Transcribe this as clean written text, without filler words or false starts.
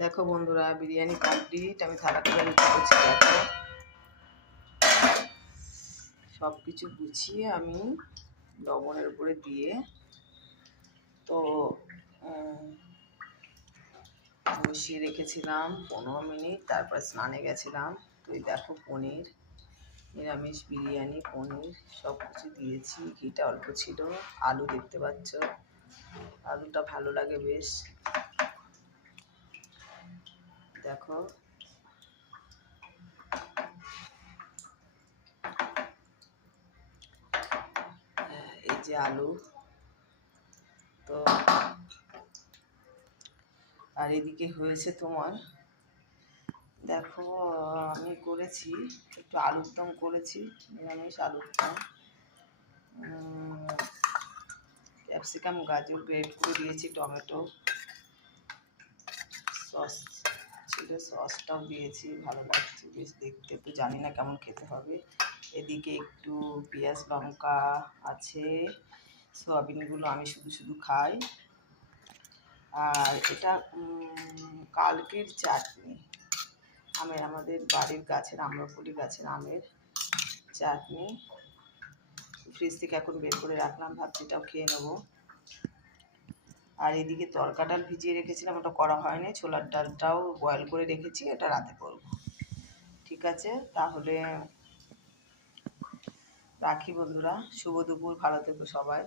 দেখো বন্ধুরা, বিরিয়ানি কমপ্লিট। আমি থালাটা রেডি করছি। দেখো সব কিছু গুছিয়ে আমি লবণের উপরে দিয়ে তো বসিয়ে রেখেছিলাম 15 মিনিট। তারপর স্নানে গেছিলাম। তো এই দেখো পনির, নিরামিষ বিরিয়ানি, পনির সব কিছু দিয়েছি। ঘিটা অল্প ছিল। আলু দেখতে পাচ্ছ, আলুটা ভালো লাগে বেশ। দেখো এই যে আলু। তো আর এদিকে হয়েছে তোমার, দেখো আমি করেছি একটু আলুর দম করেছি, নিরামিষ আলুর দম। ক্যাপসিকাম, গাজর গ্রেট করে দিয়েছি, টমেটো সস ছিল, সসটাও দিয়েছি। ভালো লাগছে বেশ দেখতে, তো জানি না কেমন খেতে হবে। এদিকে একটু পেঁয়াজ লঙ্কা আছে। সোয়াবিনগুলো আমি শুধু শুধু খাই। আর এটা কালকের চাটনি, আমাদের বাড়ির গাছের, আম্রপলি গাছের আমের চাটনি। ফ্রিজ থেকে এখন বের করে রাখলাম, ভাবছি এটাও খেয়ে নেবো। আর এদিকে তরকা ডাল ভিজিয়ে রেখেছিলাম, ওটা করা হয়নি। ছোলার ডালটাও বয়েল করে রেখেছি, এটা রাতে করব। ঠিক আছে, তাহলে রাখি বন্ধুরা। শুভ দুপুর, ভালো থেকো সবাই।